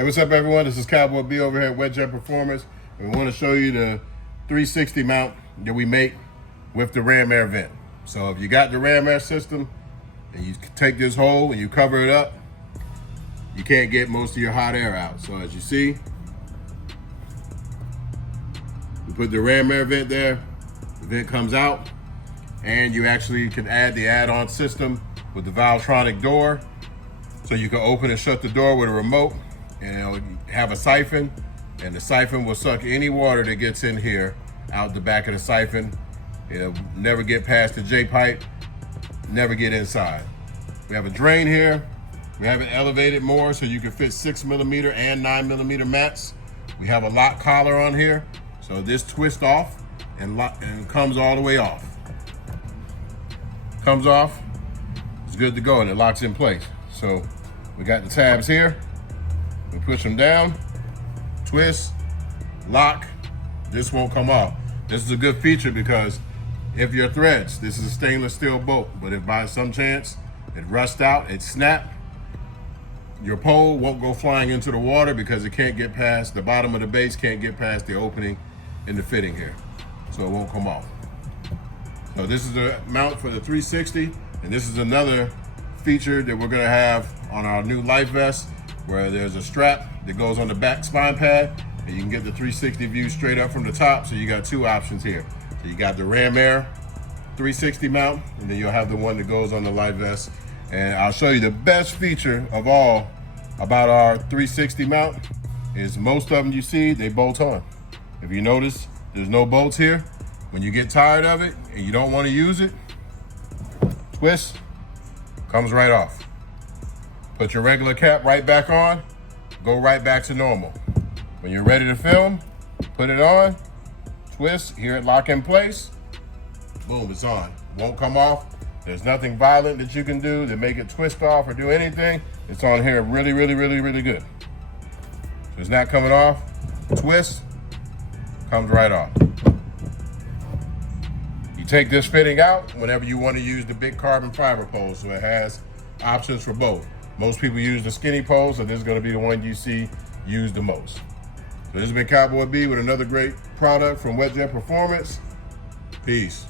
Hey, what's up everyone? This is Cowboy B over here at Wetjet Performance. And we want to show you the 360 mount that we make with the ram air vent. So if you got the ram air system and you take this hole and you cover it up, you can't get most of your hot air out. So as you see, we put the ram air vent there, the vent comes out, and you actually can add the add-on system with the Valvetronic door. So you can open and shut the door with a remote, and it'll have a siphon, and the siphon will suck any water that gets in here out the back of the siphon. It'll never get past the J-pipe, never get inside. We have a drain here. We have it elevated more so you can fit 6mm and 9mm mats. We have a lock collar on here, so this twists off and comes all the way off. Comes off, it's good to go, and it locks in place. So we got the tabs here. We push them down, twist, lock. This won't come off. This is a good feature because if your threads, this is a stainless steel bolt, but if by some chance it rusts out, it snaps, your pole won't go flying into the water because it can't get past, the bottom of the base can't get past the opening in the fitting here. So it won't come off. So this is the mount for the 360, and this is another feature that we're gonna have on our new life vest, where there's a strap that goes on the back spine pad, and you can get the 360 view straight up from the top. So you got two options here. So you got the ram air 360 mount, and then you'll have the one that goes on the life vest. And I'll show you the best feature of all about our 360 mount is most of them you see, they bolt on. If you notice, there's no bolts here. When you get tired of it and you don't want to use it, twist, comes right off. Put your regular cap right back on, go right back to normal. When you're ready to film, put it on, twist, hear it lock in place, boom, it's on. Won't come off. There's nothing violent that you can do to make it twist off or do anything. It's on here really, really, really, really good. So it's not coming off, twist, comes right off. You take this fitting out whenever you want to use the big carbon fiber pole, so it has options for both. Most people use the skinny pole, so this is going to be the one you see used the most. So this has been Cowboy B with another great product from Wetjet Performance. Peace.